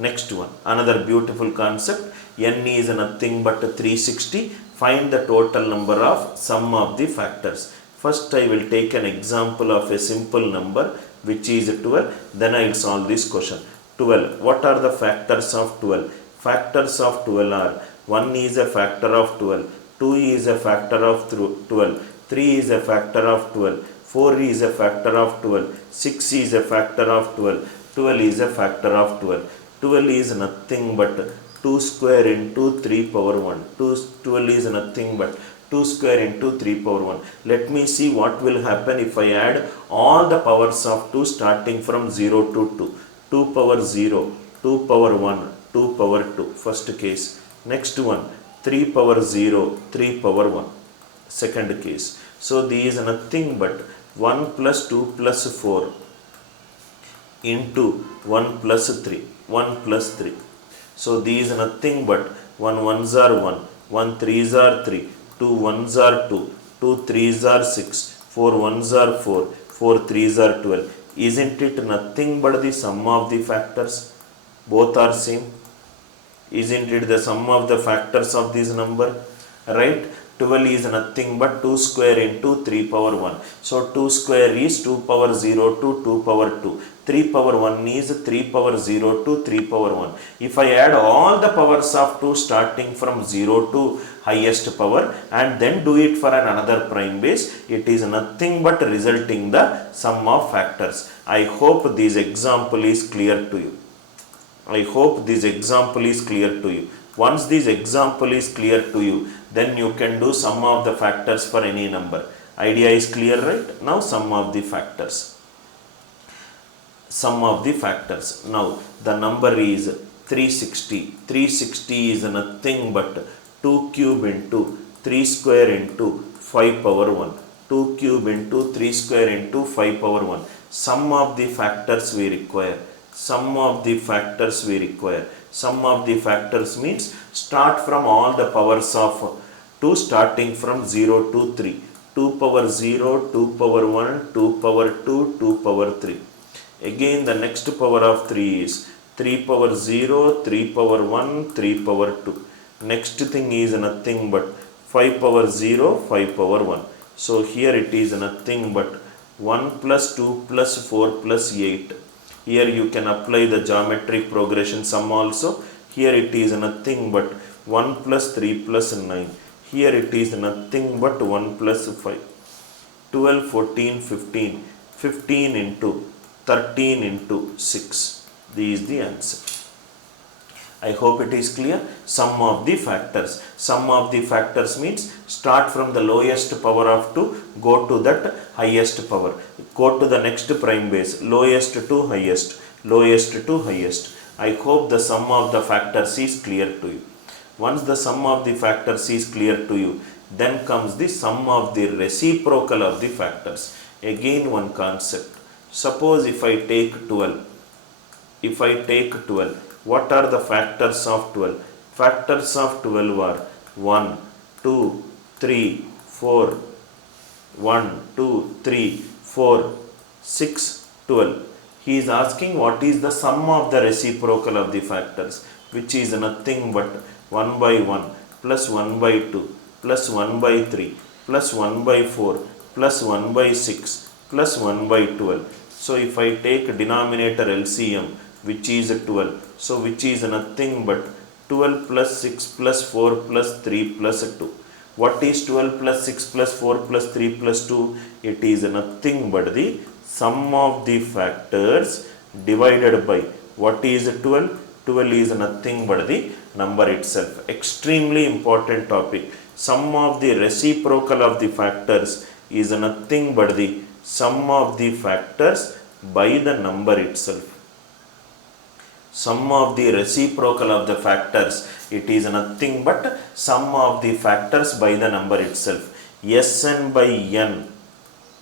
Next one, another beautiful concept. N is nothing but 360. Find the total number of sum of the factors. First I will take an example of a simple number which is 12. Then I will solve this question. 12. What are the factors of 12? Factors of 12 are 1 is a factor of 12, 2 is a factor of 12, 3 is a factor of 12, 4 is a factor of 12, 6 is a factor of 12, 12 is a factor of 12. 12 is nothing but 2 square into 3 power 1. 12 is nothing but 2 square into 3 power 1. Let me see what will happen if I add all the powers of 2 starting from 0 to 2. 2 power 0, 2 power 1, 2 power 2. First case. Next one, 3 power 0, 3 power 1. Second case. So these is nothing but 1 plus 2 plus 4 into 1 plus 3. 1 plus 3. So these are nothing but 1 ones are 1, 1 threes are 3, 2 ones are 2, 2 threes are 6, 4 ones are 4, 4 threes are 12. Isn't it nothing but the sum of the factors? Both are same. Isn't it the sum of the factors of this number? Right? 12 is nothing but 2 square into 3 power 1. So 2 square is 2 power 0 to 2 power 2. 3 power 1 is 3 power 0 to 3 power 1. If I add all the powers of 2 starting from 0 to highest power and then do it for another prime base, it is nothing but resulting the sum of factors. I hope this example is clear to you. I hope this example is clear to you. Once this example is clear to you, then you can do sum of the factors for any number. Idea is clear, right? Now sum of the factors. Sum of the factors. Now the number is 360. 360 is nothing but 2 cube into 3 square into 5 power 1. 2 cube into 3 square into 5 power 1. Sum of the factors we require. Sum of the factors we require. Sum of the factors means start from all the powers of 2 starting from 0 to 3. 2 power 0, 2 power 1, 2 power 2, 2 power 3. Again the next power of 3 is 3 power 0, 3 power 1, 3 power 2. Next thing is nothing but 5 power 0, 5 power 1. So here it is nothing but 1 plus 2 plus 4 plus 8. Here you can apply the geometric progression sum also. Here it is nothing but 1 plus 3 plus 9. Here it is nothing but 1 plus 5. 12, 14, 15. 15 into 13 into 6. This is the answer. I hope it is clear. Sum of the factors. Sum of the factors means start from the lowest power of 2, go to that highest power. Go to the next prime base. Lowest to highest. Lowest to highest. I hope the sum of the factors is clear to you. Once the sum of the factors is clear to you, then comes the sum of the reciprocal of the factors. Again one concept. Suppose if I take 12. If I take 12. What are the factors of 12? Factors of 12 are 1, 2, 3, 4, 1, 2, 3, 4, 6, 12. He is asking what is the sum of the reciprocal of the factors, which is nothing but 1 by 1 plus 1 by 2 plus 1 by 3 plus 1 by 4 plus 1 by 6 plus 1 by 12. So if I take denominator LCM, which is 12. So which is nothing but 12 plus 6 plus 4 plus 3 plus 2. What is 12 plus 6 plus 4 plus 3 plus 2? It is nothing but the sum of the factors divided by what is 12? 12 is nothing but the number itself. Extremely important topic. Sum of the reciprocal of the factors is nothing but the sum of the factors by the number itself. Sum of the reciprocal of the factors, it is nothing but sum of the factors by the number itself. Sn by n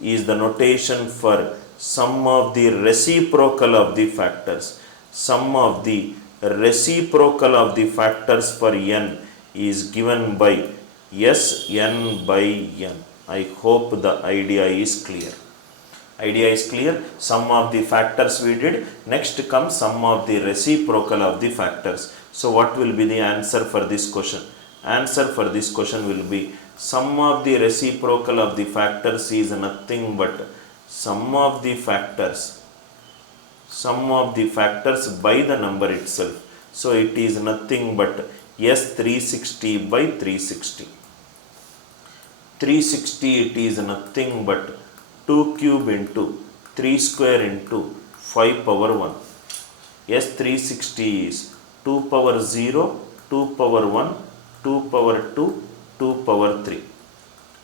is the notation for sum of the reciprocal of the factors. Sum of the reciprocal of the factors for n is given by Sn by n. I hope the idea is clear. Idea is clear? Sum of the factors we did. Next comes sum of the reciprocal of the factors. So what will be the answer for this question? Answer for this question will be sum of the reciprocal of the factors is nothing but sum of the factors by the number itself. So it is nothing but S360 by 360. 360 it is nothing but 2 cube into 3 square into 5 power 1. S360 is 2 power 0, 2 power 1, 2 power 2, 2 power 3.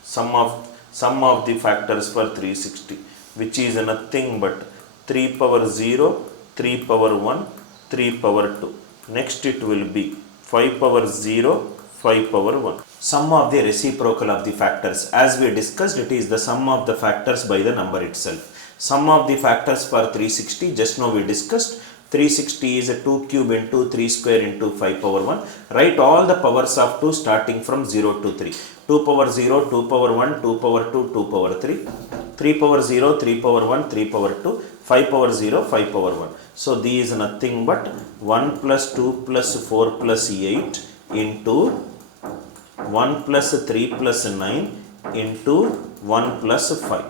Sum of the factors for 360, which is nothing but 3 power 0, 3 power 1, 3 power 2. Next it will be 5 power 0, 5 power 1. Sum of the reciprocal of the factors. As we discussed, it is the sum of the factors by the number itself. Sum of the factors for 360, just now we discussed. 360 is a 2 cube into 3 square into 5 power 1. Write all the powers of 2 starting from 0 to 3. 2 power 0, 2 power 1, 2 power 2, 2 power 3. 3 power 0, 3 power 1, 3 power 2, 5 power 0, 5 power 1. So these is nothing but 1 plus 2 plus 4 plus 8 into 1 plus 3 plus 9 into 1 plus 5.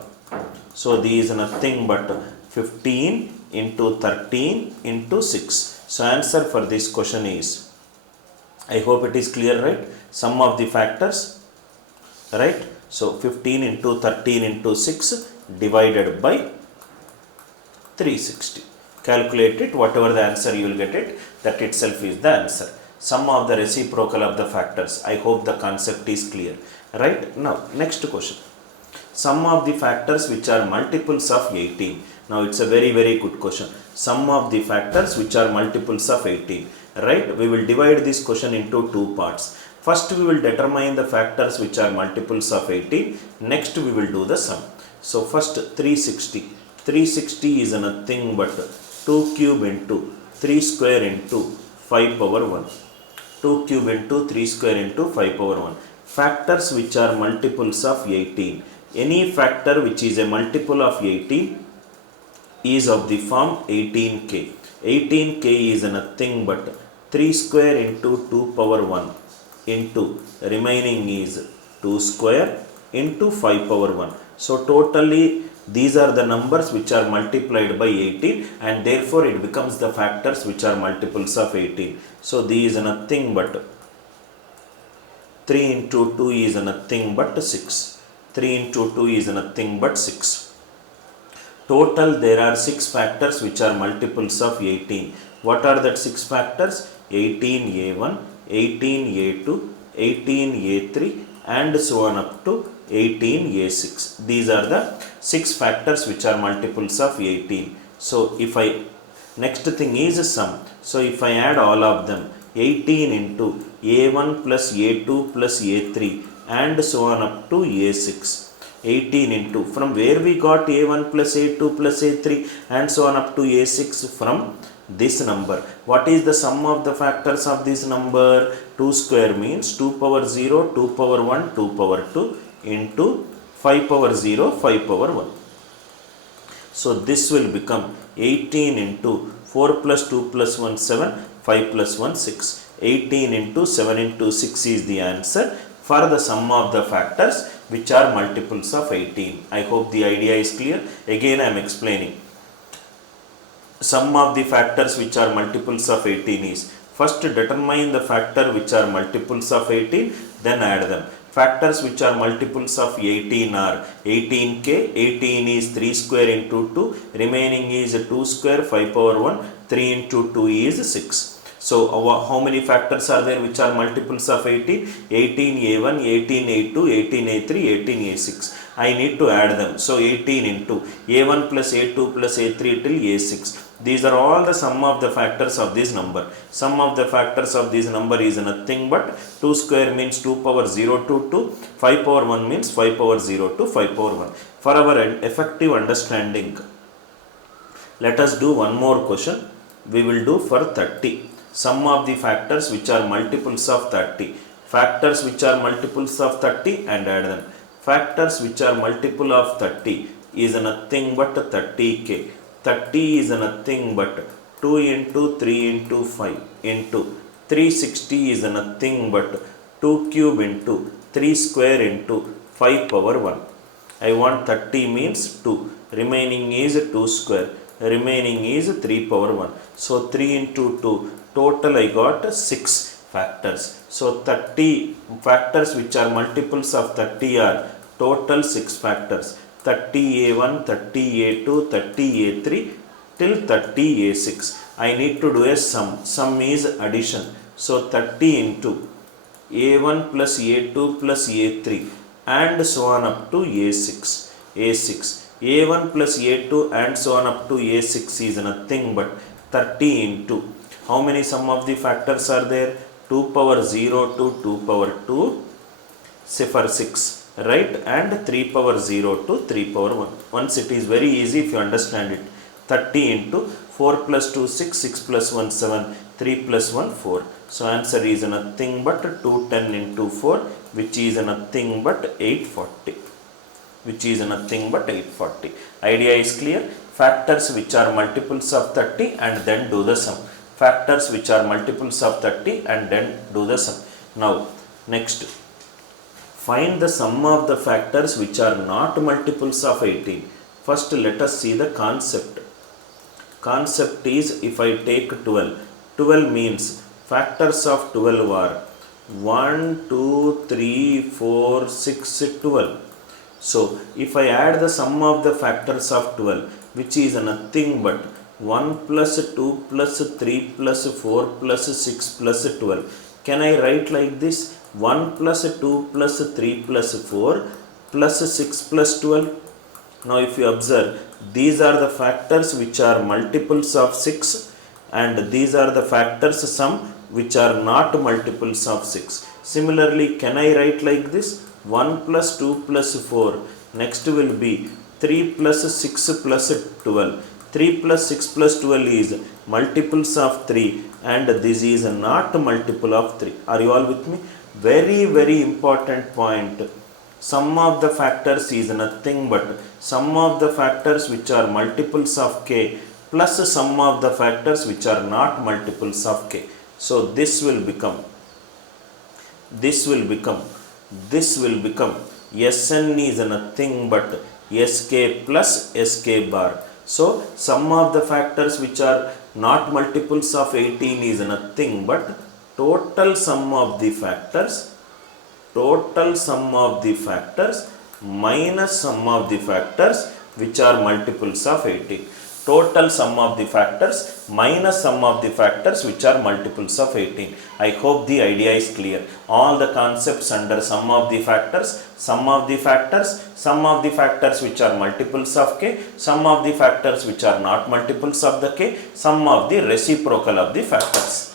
So these is nothing but 15 into 13 into 6. So answer for this question is, I hope it is clear, right? Sum of the factors, right? So 15 into 13 into 6 divided by 360. Calculate it, whatever the answer you will get it, that itself is the answer. Sum of the reciprocal of the factors. I hope the concept is clear, right? Now next question. Sum of the factors which are multiples of 18. Now it's a very good question. Sum of the factors which are multiples of 18, right? We will divide this question into two parts. First we will determine the factors which are multiples of 18. Next we will do the sum. So first 360. 360 is nothing but 2 cube into 3 square into 5 power 1. 2 cube into 3 square into 5 power 1. Factors which are multiples of 18. Any factor which is a multiple of 18 is of the form 18k. 18k is nothing but 3 square into 2 power 1 into remaining is 2 square into 5 power 1. So totally these are the numbers which are multiplied by 18 and therefore it becomes the factors which are multiples of 18. So these is nothing but 3 into 2 is nothing but 6. 3 into 2 is nothing but 6. Total there are 6 factors which are multiples of 18. What are that 6 factors? 18a1, 18a2, 18a3 and so on up to 18a6. These are the 6 factors which are multiples of 18. So if I, next thing is sum. So if I add all of them, 18 into a1 plus a2 plus a3 and so on up to a6. 18 into, from where we got a1 plus a2 plus a3 and so on up to a6, from this number. What is the sum of the factors of this number? 2 square means 2 power 0, 2 power 1, 2 power 2 into 5 power 0, 5 power 1. So this will become 18 into 4 plus 2 plus 1, 7, 5 plus 1, 6. 18 into 7 into 6 is the answer for the sum of the factors which are multiples of 18. I hope the idea is clear. Again I am explaining. Sum of the factors which are multiples of 18 is, first determine the factor which are multiples of 18, then add them. Factors which are multiples of 18 are 18k, 18 is 3 square into 2, remaining is 2 square, 5 power 1, 3 into 2 is 6. So how many factors are there which are multiples of 18? 18a1, 18a2, 18a3, 18a6. I need to add them. So 18 into a1 plus a2 plus a3 till a6. These are all the sum of the factors of this number. Sum of the factors of this number is nothing but 2 square means 2 power 0 to 2, 5 power 1 means 5 power 0 to 5 power 1. For our effective understanding, let us do one more question. We will do for 30. Sum of the factors which are multiples of 30. Factors which are multiples of 30 and add them. Factors which are multiple of 30 is nothing but 30k. 30 is nothing but 2 into 3 into 5 into 360 is nothing but 2 cube into 3 square into 5 power 1. I want 30 means 2. Remaining is 2 square. Remaining is 3 power 1. So 3 into 2. Total I got 6 factors. So 30 factors which are multiples of 30 are total 6 factors. 30a1, 30a2, 30a3 till 30a6. I need to do a sum. Sum is addition. So 30 into a1 plus a2 plus a3 and so on up to a6. a1 plus a2 and so on up to a6 is nothing but 30 into, how many sum of the factors are there? 2 power 0 to 2 power 2, say for 6, right? And 3 power 0 to 3 power 1. Once it is very easy if you understand it. 30 into 4 plus 2 6, 6 plus 1 7, 3 plus 1 4. So answer is nothing but 210 into 4, which is nothing but 840. Which is nothing but 840. Idea is clear? Factors which are multiples of 30 and then do the sum. Factors which are multiples of 30 and then do the sum. Now next, find the sum of the factors which are not multiples of 18. First let us see the concept. Concept is, if I take 12, 12 means factors of 12 are 1, 2, 3, 4, 6, 12. So if I add the sum of the factors of 12, which is nothing but 1 plus 2 plus 3 plus 4 plus 6 plus 12. Can I write like this? 1 plus 2 plus 3 plus 4 plus 6 plus 12. Now if you observe, these are the factors which are multiples of 6 and these are the factors sum which are not multiples of 6. Similarly, can I write like this? 1 plus 2 plus 4. Next will be 3 plus 6 plus 12. 3 plus 6 plus 12 is multiples of 3 and this is not multiple of 3. Are you all with me? Very, very important point. Sum of the factors is nothing but sum of the factors which are multiples of k plus sum of the factors which are not multiples of k. So this will become Sn is nothing but Sk plus Sk bar. So sum of the factors which are not multiples of 18 is nothing but total sum of the factors minus sum of the factors which are multiples of 18. Total sum of the factors minus sum of the factors which are multiples of 18. I hope the idea is clear. All the concepts under sum of the factors which are multiples of k, sum of the factors which are not multiples of the k, sum of the reciprocal of the factors.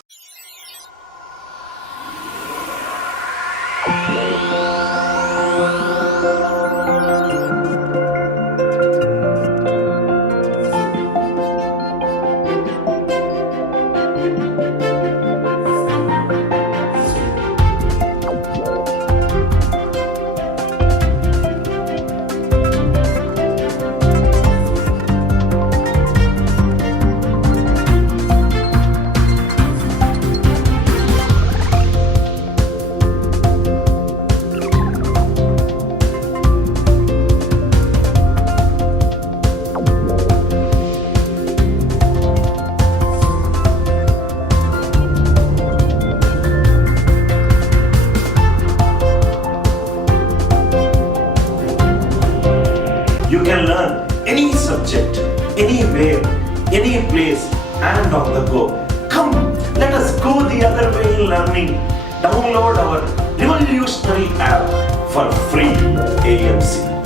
You can learn any subject, anywhere, any place and on the go. Come, let us go the other way in learning. Download our revolutionary app for free AMC.